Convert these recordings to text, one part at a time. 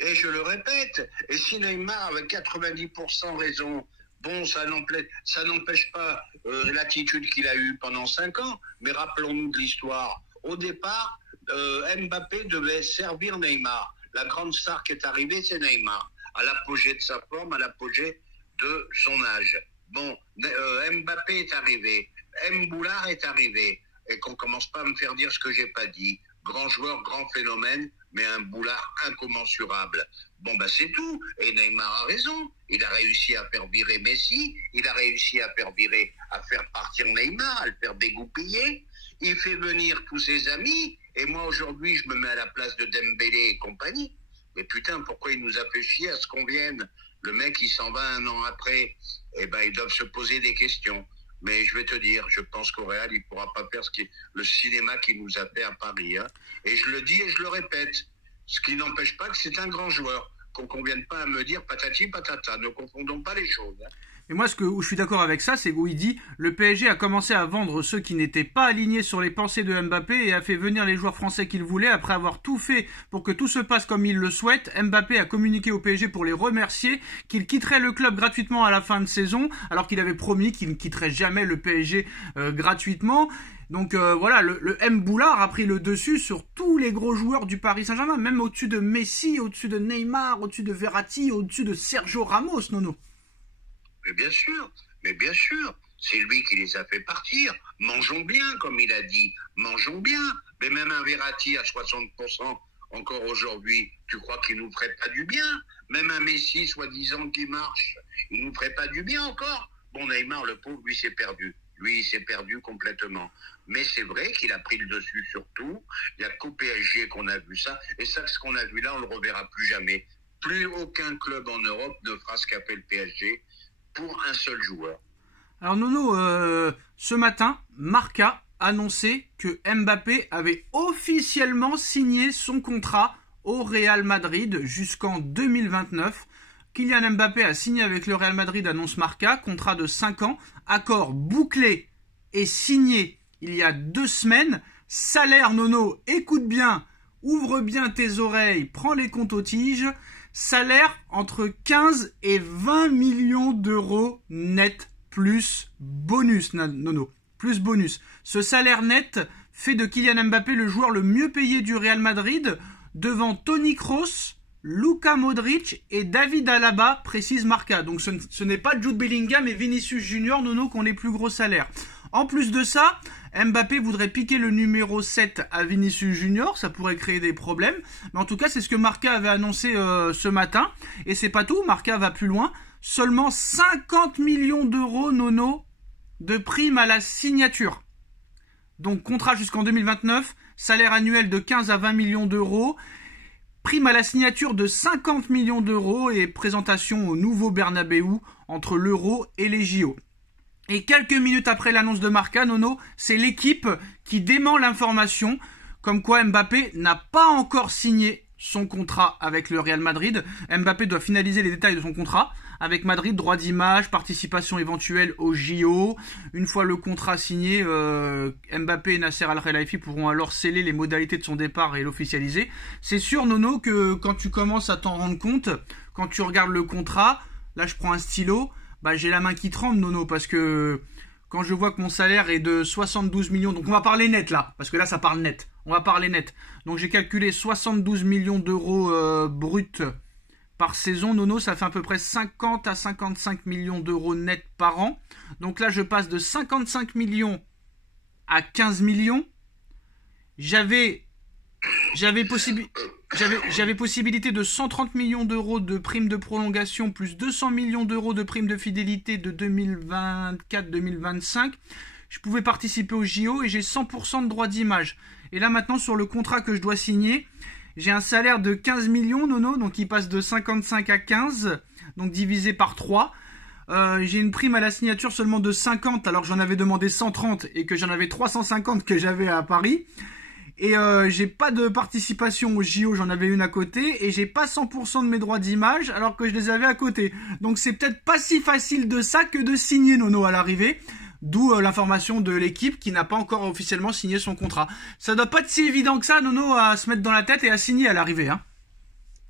Et je le répète, et si Neymar avait 90% raison, bon, ça n'empêche pas l'attitude qu'il a eue pendant 5 ans, mais rappelons-nous de l'histoire. Au départ, Mbappé devait servir Neymar. La grande star qui est arrivée, c'est Neymar, à l'apogée de sa forme, à l'apogée de son âge. Bon, Mbappé est arrivé, Mboulard est arrivé, et qu'on commence pas à me faire dire ce que j'ai pas dit. Grand joueur, grand phénomène, mais un Boulard incommensurable. Bon, bah c'est tout. Et Neymar a raison. Il a réussi à faire virer Messi. Il a réussi à faire partir Neymar, à le faire dégoupiller. Il fait venir tous ses amis. Et moi, aujourd'hui, je me mets à la place de Dembélé et compagnie. Mais putain, pourquoi il nous a fait chier à ce qu'on vienne? Le mec, il s'en va un an après. Eh ben, ils doivent se poser des questions. Mais je vais te dire, je pense qu'au Real, il ne pourra pas faire le cinéma qu'il nous a fait à Paris. Hein. Et je le dis et je le répète. Ce qui n'empêche pas que c'est un grand joueur. Qu'on ne vienne pas à me dire patati patata. Ne confondons pas les choses. Hein. Et moi, où je suis d'accord avec ça, c'est où il dit le PSG a commencé à vendre ceux qui n'étaient pas alignés sur les pensées de Mbappé et a fait venir les joueurs français qu'il voulait. Après avoir tout fait pour que tout se passe comme il le souhaite, Mbappé a communiqué au PSG pour les remercier, qu'il quitterait le club gratuitement à la fin de saison, alors qu'il avait promis qu'il ne quitterait jamais le PSG gratuitement. Donc voilà, le M. Boulard a pris le dessus sur tous les gros joueurs du Paris Saint-Germain, même au-dessus de Messi, au-dessus de Neymar, au-dessus de Verratti, au-dessus de Sergio Ramos, Nono. Mais bien sûr, c'est lui qui les a fait partir. Mangeons bien, comme il a dit, mangeons bien. Mais même un Verratti à 60% encore aujourd'hui, tu crois qu'il nous ferait pas du bien? Même un Messi, soi-disant, qui marche, il nous ferait pas du bien encore? Bon, Neymar, le pauvre, lui, s'est perdu. Lui, il s'est perdu complètement. Mais c'est vrai qu'il a pris le dessus sur tout. Il n'y a qu'au PSG qu'on a vu ça. Et ça, ce qu'on a vu là, on ne le reverra plus jamais. Plus aucun club en Europe ne fera ce qu'a fait le PSG pour un seul joueur. Alors Nono, ce matin, Marca annonçait que Mbappé avait officiellement signé son contrat au Real Madrid jusqu'en 2029. Kylian Mbappé a signé avec le Real Madrid, annonce Marca, contrat de 5 ans, accord bouclé et signé il y a 2 semaines. Salaire, Nono, écoute bien, ouvre bien tes oreilles, prends les comptes aux tiges. Salaire entre 15 et 20 millions d'euros net plus bonus, Nono, plus bonus. Ce salaire net fait de Kylian Mbappé le joueur le mieux payé du Real Madrid devant Toni Kroos, Luka Modric et David Alaba, précise Marca. Donc ce n'est pas Jude Bellingham et Vinicius Junior, Nono, qui ont les plus gros salaires. En plus de ça, Mbappé voudrait piquer le numéro 7 à Vinicius Junior, ça pourrait créer des problèmes. Mais en tout cas, c'est ce que Marca avait annoncé ce matin. Et c'est pas tout, Marca va plus loin. Seulement 50 millions d'euros, Nono, de prime à la signature. Donc contrat jusqu'en 2029, salaire annuel de 15 à 20 millions d'euros. Prime à la signature de 50 millions d'euros et présentation au nouveau Bernabéu entre l'Euro et les JO. Et quelques minutes après l'annonce de Marca, Nono, c'est l'équipe qui dément l'information comme quoi Mbappé n'a pas encore signé son contrat avec le Real Madrid. Mbappé doit finaliser les détails de son contrat avec Madrid, droit d'image, participation éventuelle au JO. Une fois le contrat signé, Mbappé et Nasser Al-Khelaifi pourront alors sceller les modalités de son départ et l'officialiser. C'est sûr, Nono, que quand tu commences à t'en rendre compte, quand tu regardes le contrat, là je prends un stylo, bah j'ai la main qui tremble, Nono, parce que quand je vois que mon salaire est de 72 millions, donc on va parler net là, parce que là ça parle net, on va parler net. Donc j'ai calculé 72 millions d'euros bruts par saison, Nono, ça fait à peu près 50 à 55 millions d'euros net par an. Donc là je passe de 55 millions à 15 millions. J'avais possibilité de 130 millions d'euros de primes de prolongation plus 200 millions d'euros de primes de fidélité de 2024-2025. Je pouvais participer au JO et j'ai 100% de droit d'image. Et là maintenant sur le contrat que je dois signer, j'ai un salaire de 15 millions, Nono, donc il passe de 55 à 15, donc divisé par 3. J'ai une prime à la signature seulement de 50 alors que j'en avais demandé 130 et que j'en avais 350 que j'avais à Paris. Et j'ai pas de participation au JO, j'en avais une à côté, et j'ai pas 100% de mes droits d'image alors que je les avais à côté. Donc c'est peut-être pas si facile de ça que de signer, Nono, à l'arrivée. D'où l'information de l'équipe qui n'a pas encore officiellement signé son contrat. Ça doit pas être si évident que ça, Nono, à se mettre dans la tête et à signer à l'arrivée, hein.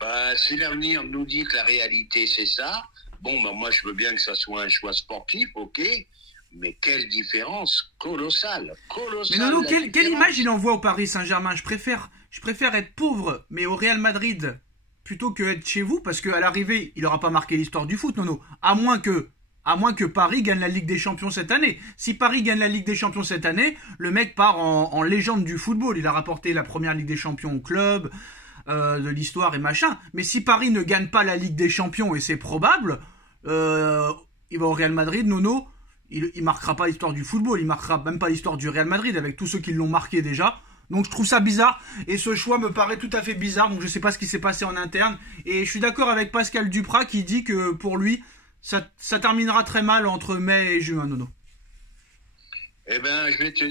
Bah, si l'avenir nous dit que la réalité c'est ça, bon, bah, moi je veux bien que ça soit un choix sportif, ok, mais quelle différence colossale, Mais colossale Nono, la quelle image il différence. envoie au Paris Saint-Germain? Je préfère être pauvre, mais au Real Madrid, plutôt que être chez vous, parce qu'à l'arrivée, il n'aura pas marqué l'histoire du foot, Nono. À moins que Paris gagne la Ligue des Champions cette année. Si Paris gagne la Ligue des Champions cette année, le mec part en légende du football. Il a rapporté la première Ligue des Champions au club, de l'histoire et machin. Mais si Paris ne gagne pas la Ligue des Champions, et c'est probable, il va au Real Madrid, Nono. Il marquera pas l'histoire du football, il marquera même pas l'histoire du Real Madrid avec tous ceux qui l'ont marqué déjà. Donc je trouve ça bizarre et ce choix me paraît tout à fait bizarre. Donc je sais pas ce qui s'est passé en interne et je suis d'accord avec Pascal Duprat qui dit que pour lui ça terminera très mal entre mai et juin, Nono. Eh ben, je vais te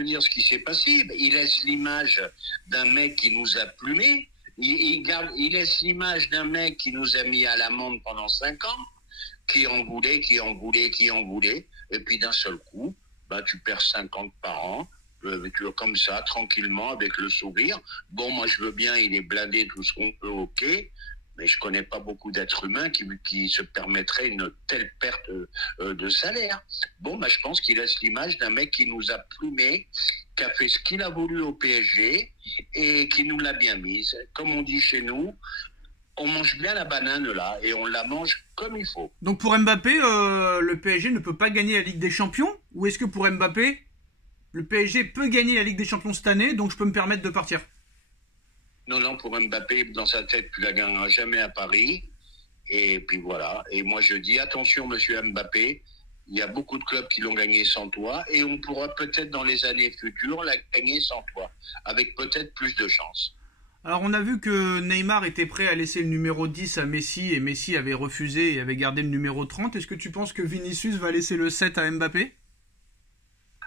dire ce qui s'est passé. Il laisse l'image d'un mec qui nous a plumés. Il laisse l'image d'un mec qui nous a mis à l'amende pendant 5 ans, qui en voulait, qui en voulait, qui en voulait. Et puis d'un seul coup, bah, tu perds 50 par an, comme ça, tranquillement, avec le sourire. Bon, moi, je veux bien, il est blindé, tout ce qu'on peut, ok. Mais je connais pas beaucoup d'êtres humains qui se permettraient une telle perte de salaire. Bon, bah, je pense qu'il laisse l'image d'un mec qui nous a plumé, qui a fait ce qu'il a voulu au PSG et qui nous l'a bien mise. Comme on dit chez nous, on mange bien la banane là et on la mange comme il faut. Donc pour Mbappé, le PSG ne peut pas gagner la Ligue des Champions? Ou est-ce que pour Mbappé, le PSG peut gagner la Ligue des Champions cette année, donc je peux me permettre de partir? Non, non, pour Mbappé, dans sa tête, tu la gagneras jamais à Paris. Et puis voilà. Et moi, je dis, attention, monsieur Mbappé, il y a beaucoup de clubs qui l'ont gagné sans toi. Et on pourra peut-être, dans les années futures, la gagner sans toi. Avec peut-être plus de chance. Alors on a vu que Neymar était prêt à laisser le numéro 10 à Messi et Messi avait refusé et avait gardé le numéro 30. Est-ce que tu penses que Vinicius va laisser le 7 à Mbappé?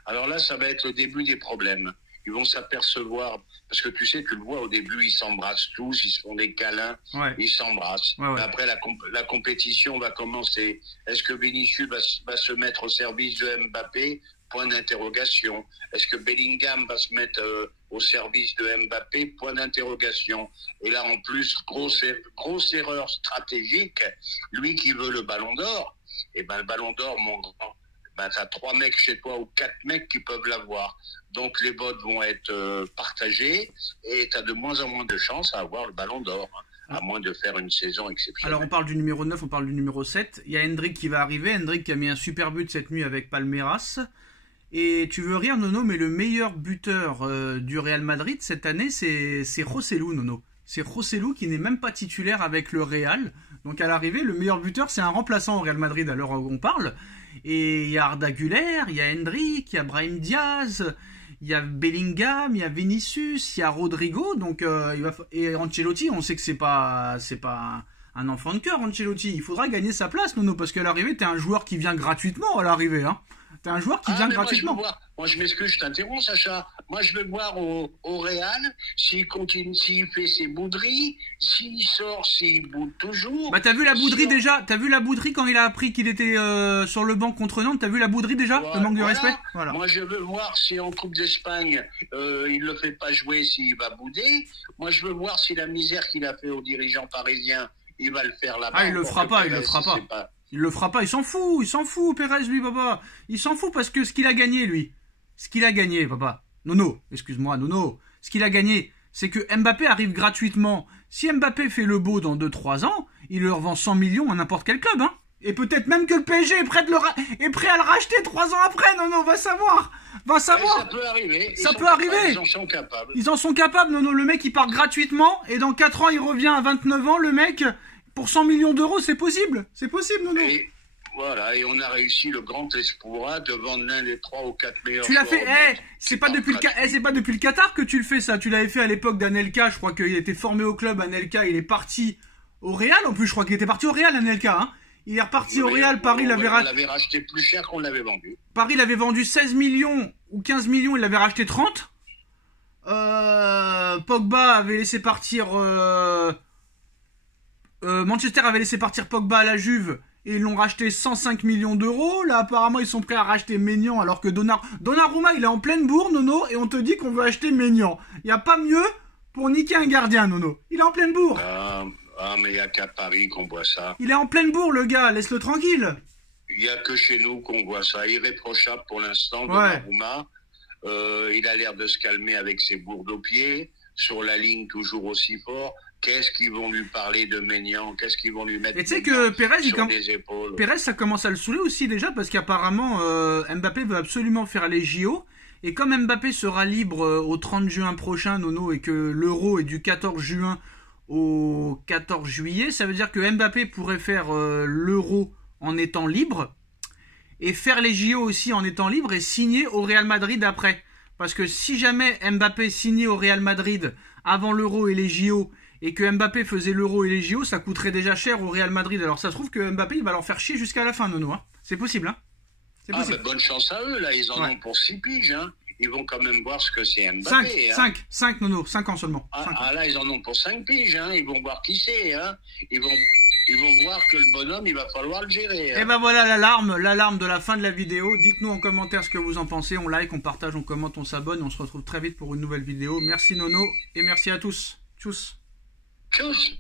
Alors là, ça va être le début des problèmes. Ils vont s'apercevoir, parce que tu sais, tu le vois au début, ils s'embrassent tous, ils se font des câlins, Ouais. ils s'embrassent. Ouais, ouais. Après, la compétition va commencer. Est-ce que Vinicius va se mettre au service de Mbappé? Point d'interrogation. Est-ce que Bellingham va se mettre au service de Mbappé? Point d'interrogation. Et là, en plus, grosse erreur stratégique. Lui qui veut le Ballon d'Or, et ben le Ballon d'Or, mon grand, ben, tu as 3 mecs chez toi ou 4 mecs qui peuvent l'avoir. Donc les votes vont être partagés et tu as de moins en moins de chances à avoir le Ballon d'Or, hein, à moins de faire une saison exceptionnelle. Alors on parle du numéro 9, on parle du numéro 7. Il y a Hendrick qui va arriver. Hendrick qui a mis un super but cette nuit avec Palmeiras. Et tu veux rire, Nono, mais le meilleur buteur du Real Madrid cette année, c'est Rosselló, Nono. C'est Rosselló qui n'est même pas titulaire avec le Real. Donc à l'arrivée, le meilleur buteur, c'est un remplaçant au Real Madrid à l'heure où on parle. Et il y a Arda Güler, il y a Hendrick, il y a Brahim Diaz, il y a Bellingham, il y a Vinicius, il y a Rodrigo. Donc et Ancelotti, on sait que c'est pas un enfant de cœur, Ancelotti. Il faudra gagner sa place, Nono, parce qu'à l'arrivée, t'es un joueur qui vient gratuitement à l'arrivée, hein. T'es un joueur qui vient gratuitement. Moi, je m'excuse, je t'interromps, Sacha. Moi, je veux voir au Real s'il continue, s'il fait ses bouderies, s'il sort, s'il boude toujours. Bah, t'as vu la bouderie déjà? T'as vu la bouderie quand il a appris qu'il était sur le banc contre Nantes? T'as vu la bouderie déjà? Voilà. Le manque de respect? Voilà. Moi, je veux voir si en Coupe d'Espagne, il le fait pas jouer, s'il va bouder. Moi, je veux voir si la misère qu'il a fait aux dirigeants parisiens, il va le faire là-bas. Ah, il le fera pas, il le fera pas. Il le fera pas, il s'en fout, Pérez, lui, papa. Il s'en fout parce que ce qu'il a gagné, lui, ce qu'il a gagné, papa. Nono, excuse-moi, Nono. Ce qu'il a gagné, c'est que Mbappé arrive gratuitement. Si Mbappé fait le beau dans 2-3 ans, il leur vend 100 millions à n'importe quel club, hein. Et peut-être même que le PSG est prêt à le racheter 3 ans après, Nono, va savoir. Va savoir. Ça peut arriver. Ça peut arriver. Ils en sont capables. Ils en sont capables, Nono. Le mec, il part gratuitement et dans 4 ans, il revient à 29 ans, le mec. Pour 100 millions d'euros, c'est possible. C'est possible, Nono. Et voilà, et on a réussi le grand espoir de vendre l'un des 3 ou 4 meilleurs. Tu l'as fait, c'est pas depuis le Qatar que tu le fais, ça. Tu l'avais fait à l'époque d'Anelka. Je crois qu'il était formé au club, Anelka. Il est parti au Real. En plus, je crois qu'il était parti au Real, Anelka, hein. Il est reparti au Real. Paris l'avait racheté plus cher qu'on l'avait vendu. Paris l'avait vendu 16 millions ou 15 millions. Il l'avait racheté 30. Pogba avait laissé partir. Manchester avait laissé partir Pogba à la Juve et ils l'ont racheté 105 millions d'euros. Là, apparemment, ils sont prêts à racheter Maignan alors que Donnarumma, il est en pleine bourre, Nono, et on te dit qu'on veut acheter Maignan. Il n'y a pas mieux pour niquer un gardien, Nono. Il est en pleine bourre. Mais il n'y a qu'à Paris qu'on voit ça. Il est en pleine bourre, le gars. Laisse-le tranquille. Il n'y a que chez nous qu'on voit ça. Irréprochable pour l'instant, Donnarumma. Il a l'air de se calmer avec ses bourdes aux pieds. Sur la ligne, toujours aussi fort. Qu'est-ce qu'ils vont lui parler de Maignan? Qu'est-ce qu'ils vont lui mettre et tu sais que Pérez, sur les épaules? Pérez, ça commence à le saouler aussi déjà, parce qu'apparemment, Mbappé veut absolument faire les JO. Et comme Mbappé sera libre au 30 juin prochain, Nono, et que l'Euro est du 14 juin au 14 juillet, ça veut dire que Mbappé pourrait faire l'Euro en étant libre, et faire les JO aussi en étant libre, et signer au Real Madrid après. Parce que si jamais Mbappé signait au Real Madrid avant l'Euro et les JO, et que Mbappé faisait l'Euro et les JO, ça coûterait déjà cher au Real Madrid. Alors ça se trouve que Mbappé, il va leur faire chier jusqu'à la fin, Nono. Hein. C'est possible, hein. C'est possible. Bonne chance à eux, là. Ils en ont pour 6 piges, hein. Ils vont quand même voir ce que c'est Mbappé. 5 Nono, 5 ans seulement. Là, ils en ont pour 5 piges, hein. Ils vont voir qui c'est, hein. Ils vont voir que le bonhomme, il va falloir le gérer. Hein. Et ben voilà l'alarme de la fin de la vidéo. Dites-nous en commentaire ce que vous en pensez. On like, on partage, on commente, on s'abonne. On se retrouve très vite pour une nouvelle vidéo. Merci Nono et merci à tous. Tchuss. Tchuss.